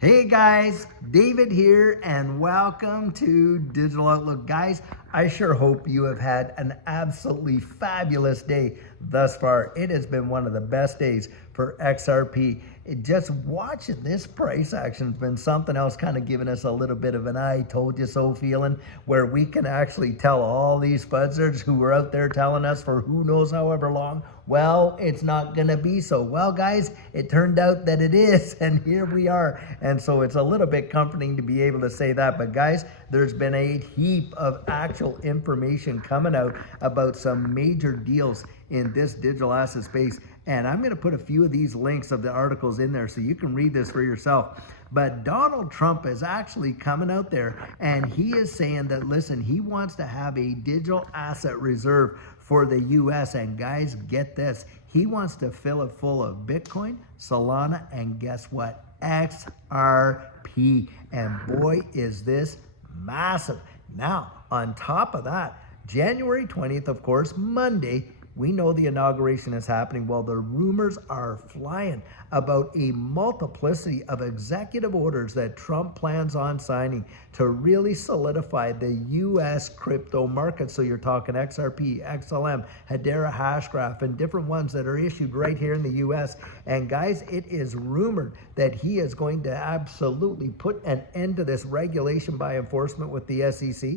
Hey guys, David here and welcome to Digital Outlook. Guys, I sure hope you have had an absolutely fabulous day thus far. It has been one of the best days for XRP. Just watching this price action has been something else, kind of giving us a little bit of an I told you so feeling, where we can actually tell all these fuzzers who were out there telling us for who knows however long, well, it's not going to be so. Well, guys, it turned out that it is, and here we are. And so it's a little bit comforting to be able to say that. But guys, there's been a heap of actual information coming out about some major deals in this digital asset space. And I'm going to put a few of these links of the articles in there so you can read this for yourself. But Donald Trump is actually coming out there and he is saying that, listen, he wants to have a digital asset reserve for the US. And guys, get this. He wants to fill it full of Bitcoin, Solana, and guess what? XRP. And boy, is this massive. Now, on top of that, January 20th, of course, Monday, we know the inauguration is happening. Well, the rumors are flying about a multiplicity of executive orders that Trump plans on signing to really solidify the U.S. crypto market. So you're talking XRP, XLM, Hedera Hashgraph, and different ones that are issued right here in the U.S. And guys, it is rumored that he is going to absolutely put an end to this regulation by enforcement with the SEC,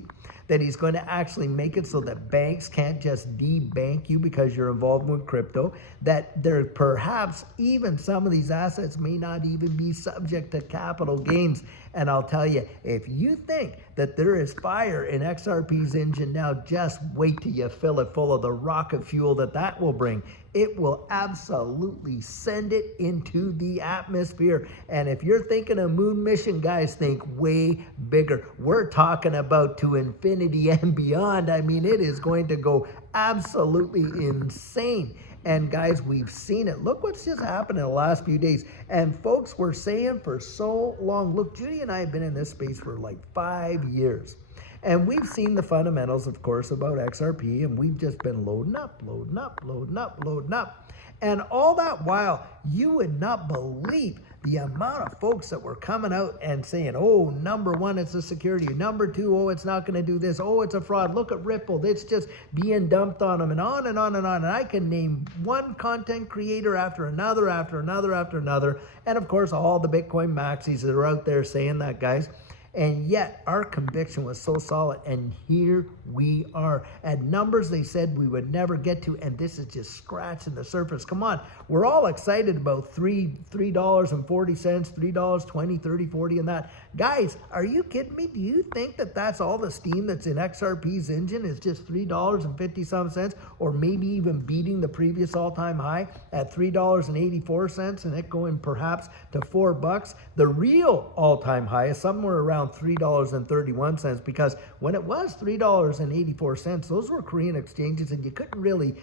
that he's going to actually make it so that banks can't just debank you because you're involved with crypto, that there perhaps even some of these assets may not even be subject to capital gains. And I'll tell you, if you think that there is fire in XRP's engine now, just wait till you fill it full of the rocket fuel that will bring. It will absolutely send it into the atmosphere. And if you're thinking a moon mission, guys, think way bigger. We're talking about to infinity and beyond. I mean, it is going to go absolutely insane. And guys, we've seen it. Look what's just happened in the last few days. And folks, we're saying for so long, look, Judy and I have been in this space for like 5 years. And we've seen the fundamentals, of course, about XRP, and we've just been loading up, loading up, loading up, loading up. And all that while, you would not believe the amount of folks that were coming out and saying, oh, number one, it's a security. Number two, oh, it's not going to do this. Oh, it's a fraud. Look at Ripple. It's just being dumped on them, and on and on and on. And I can name one content creator after another, after another, after another. And of course, all the Bitcoin maxis that are out there saying that, guys. And yet our conviction was so solid, and here we are at numbers they said we would never get to, and this is just scratching the surface. Come on, we're all excited about $3.40, $3.20, 30, 40, and that. Guys, are you kidding me? Do you think that that's all the steam that's in XRP's engine is just $3.50 or maybe even beating the previous all-time high at $3.84 and it going perhaps to $4? The real all-time high is somewhere around $3.31, because when it was $3.84, those were Korean exchanges and you couldn't really,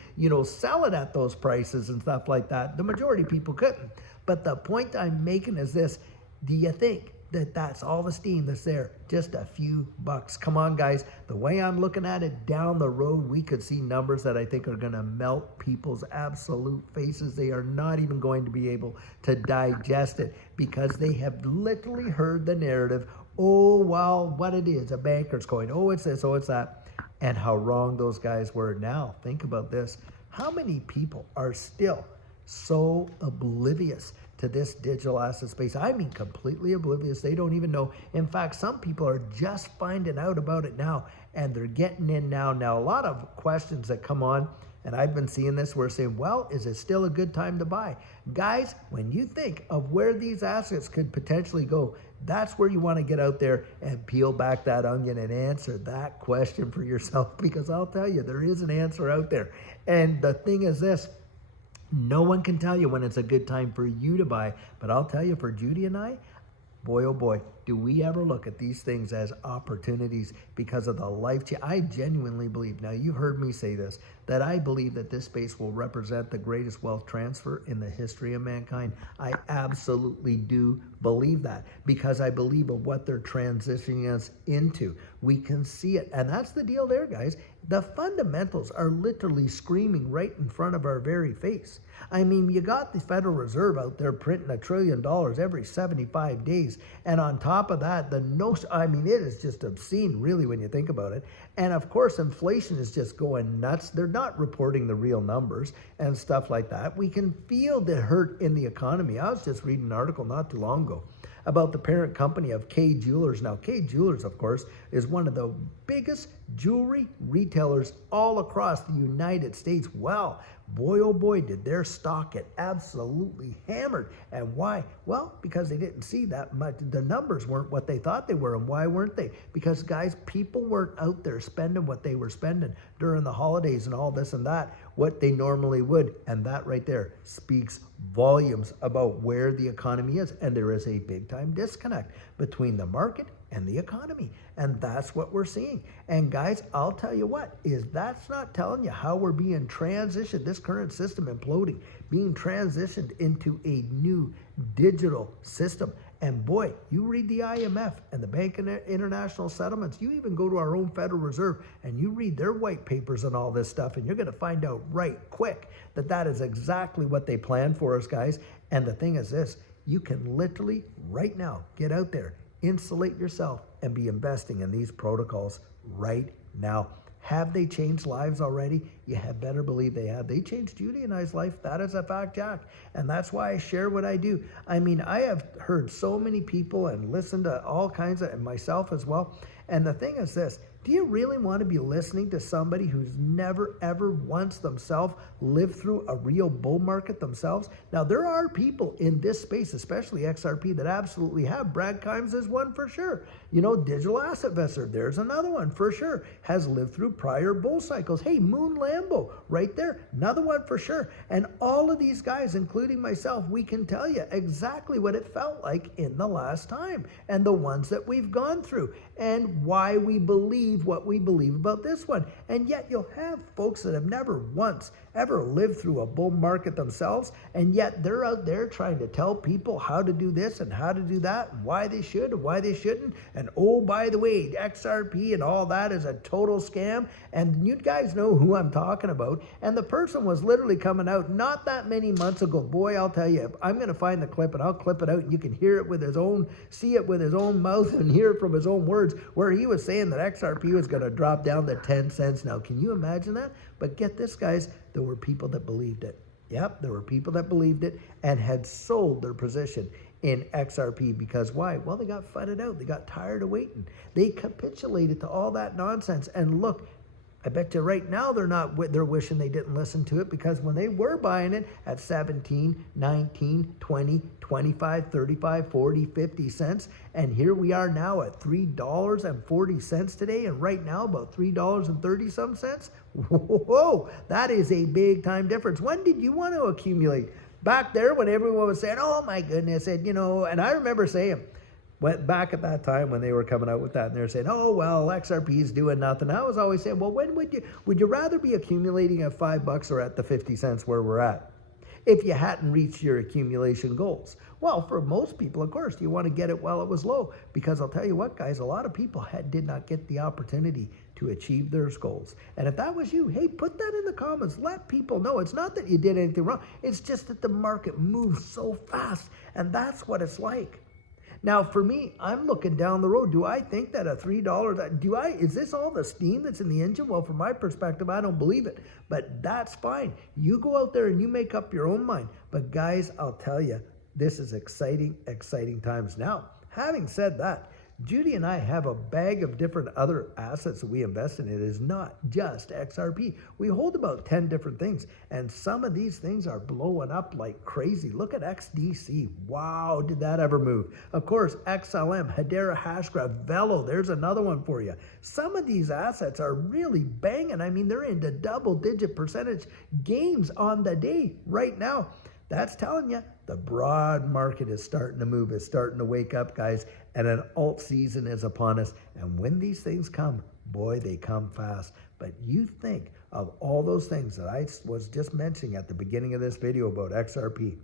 sell it at those prices and stuff like that. The majority of people couldn't. But the point I'm making is this: do you think that that's all the steam that's there? Just a few bucks. Come on, guys. The way I'm looking at it, down the road, we could see numbers that I think are going to melt people's absolute faces. They are not even going to be able to digest it because they have literally heard the narrative, oh, well, what it is, a banker's coin. Oh, it's this, oh, it's that. And how wrong those guys were. Now, think about this. How many people are still so oblivious to this digital asset space? I mean, completely oblivious. They don't even know. In fact, some people are just finding out about it now, and they're getting in now. Now, a lot of questions that come on, and I've been seeing this, where saying, well, is it still a good time to buy? Guys, when you think of where these assets could potentially go, that's where you want to get out there and peel back that onion and answer that question for yourself, because I'll tell you, there is an answer out there. And the thing is this: no one can tell you when it's a good time for you to buy, but I'll tell you, for Judy and I, boy, oh boy, do we ever look at these things as opportunities because of the life change. I genuinely believe, now you've heard me say this, that I believe that this space will represent the greatest wealth transfer in the history of mankind. I absolutely do believe that, because I believe of what they're transitioning us into. We can see it, and that's the deal there, guys. The fundamentals are literally screaming right in front of our very face. I mean, you got the Federal Reserve out there printing $1 trillion every 75 days. And on top of that, it is just obscene, really, when you think about it. And of course, inflation is just going nuts. They're not reporting the real numbers and stuff like that. We can feel the hurt in the economy. I was just reading an article not too long ago about the parent company of Kay Jewelers. Now, Kay Jewelers, of course, is one of the biggest jewelry retailers all across the United States. Well, boy, oh boy, did their stock get absolutely hammered. And why? Well, because they didn't see that much. The numbers weren't what they thought they were. And why weren't they? Because, guys, people weren't out there spending what they were spending during the holidays and all this and that, what they normally would. And that right there speaks volumes about where the economy is. And there is a big time disconnect between the market and the economy. And that's what we're seeing. And guys, I'll tell you what, is that's not telling you how we're being transitioned, this current system imploding, being transitioned into a new digital system. And boy, you read the IMF and the Bank of International Settlements, you even go to our own Federal Reserve and you read their white papers and all this stuff, and you're going to find out right quick that that is exactly what they plan for us, guys. And the thing is this, you can literally right now get out there, insulate yourself, and be investing in these protocols right now. Have they changed lives already? You had better believe they have. They changed Judy and I's life. That is a fact, Jack. And that's why I share what I do. I mean, I have heard so many people and listened to all kinds of, and myself as well. And the thing is this, do you really want to be listening to somebody who's never, ever once themselves lived through a real bull market themselves? Now, there are people in this space, especially XRP, that absolutely have. Brad Kimes is one for sure. You know, Digital Asset Investor, there's another one for sure, has lived through prior bull cycles. Hey, Moon Lambo, right there, another one for sure. And all of these guys, including myself, we can tell you exactly what it felt like in the last time and the ones that we've gone through and why we believe what we believe about this one. And yet you'll have folks that have never once ever lived through a bull market themselves, and yet they're out there trying to tell people how to do this and how to do that and why they should and why they shouldn't. And oh, by the way, XRP and all that is a total scam. And you guys know who I'm talking about. And the person was literally coming out not that many months ago. Boy, I'll tell you, I'm going to find the clip and I'll clip it out and you can hear it with his own, see it with his own mouth and hear it from his own words, where he was saying that XRP was going to drop down to 10 cents now. Can you imagine that? But get this, guys, there were people that believed it. Yep, there were people that believed it and had sold their position in XRP because why? Well, they got fudded out. They got tired of waiting. They capitulated to all that nonsense. And look, I bet you right now they're wishing they didn't listen to it, because when they were buying it at 17, 19, 20, 25, 35, 40, 50 cents, and here we are now at $3.40 today, and right now about $3.30 some cents. Whoa, that is a big time difference. When did you want to accumulate? Back there when everyone was saying, oh my goodness, and you know, and I remember saying, went back at that time when they were coming out with that and they're saying, oh, well, XRP is doing nothing. I was always saying, well, when would you rather be accumulating at $5 or at the 50 cents where we're at if you hadn't reached your accumulation goals? Well, for most people, of course, you want to get it while it was low, because I'll tell you what, guys, a lot of people did not get the opportunity to achieve their goals. And if that was you, hey, put that in the comments. Let people know. It's not that you did anything wrong. It's just that the market moves so fast, and that's what it's like. Now, for me, I'm looking down the road. Do I think that a $3, is this all the steam that's in the engine? Well, from my perspective, I don't believe it, but that's fine. You go out there and you make up your own mind. But guys, I'll tell you, this is exciting, exciting times. Now, having said that, Judy and I have a bag of different other assets that we invest in. It is not just XRP. We hold about 10 different things, and some of these things are blowing up like crazy. Look at XDC. Wow, did that ever move? Of course, XLM, Hedera Hashgraph, Velo, there's another one for you. Some of these assets are really banging. I mean, they're into double-digit percentage gains on the day right now. That's telling you the broad market is starting to move. It's starting to wake up, guys, and an alt season is upon us. And when these things come, boy, they come fast. But you think of all those things that I was just mentioning at the beginning of this video about XRP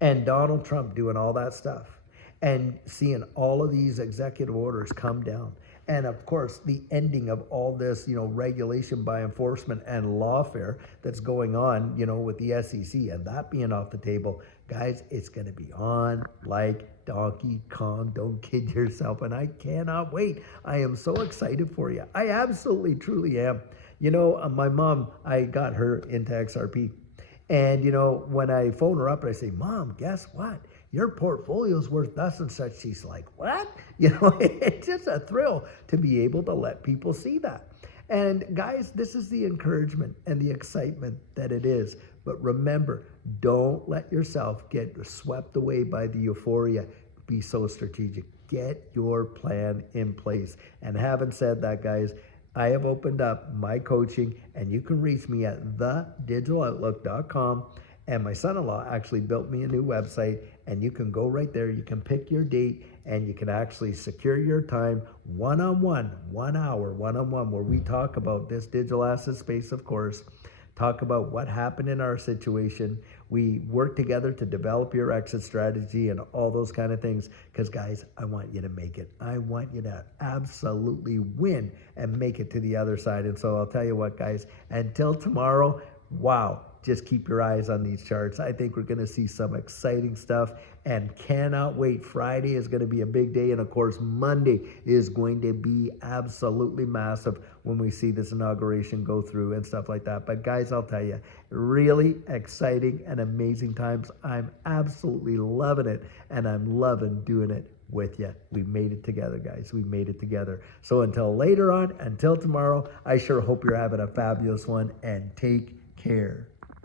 and Donald Trump doing all that stuff and seeing all of these executive orders come down. And of course, the ending of all this, regulation by enforcement and lawfare that's going on, with the SEC and that being off the table, guys, it's going to be on like Donkey Kong. Don't kid yourself. And I cannot wait. I am so excited for you. I absolutely, truly am. My mom, I got her into XRP. And, when I phone her up and I say, Mom, guess what? Your portfolio's worth thus and such. She's like, what? It's just a thrill to be able to let people see that. And guys, this is the encouragement and the excitement that it is. But remember, don't let yourself get swept away by the euphoria. Be so strategic. Get your plan in place. And having said that, guys, I have opened up my coaching, and you can reach me at thedigital.outlook.com. And my son-in-law actually built me a new website, and you can go right there. You can pick your date, and you can actually secure your time one-on-one, 1 hour, one-on-one, where we talk about this digital asset space, of course, talk about what happened in our situation. We work together to develop your exit strategy and all those kind of things. Because, guys, I want you to make it. I want you to absolutely win and make it to the other side. And so I'll tell you what, guys, until tomorrow, wow. Just keep your eyes on these charts. I think we're going to see some exciting stuff and cannot wait. Friday is going to be a big day. And of course, Monday is going to be absolutely massive when we see this inauguration go through and stuff like that. But guys, I'll tell you, really exciting and amazing times. I'm absolutely loving it. And I'm loving doing it with you. We made it together, guys. We made it together. So until later on, until tomorrow, I sure hope you're having a fabulous one, and take care.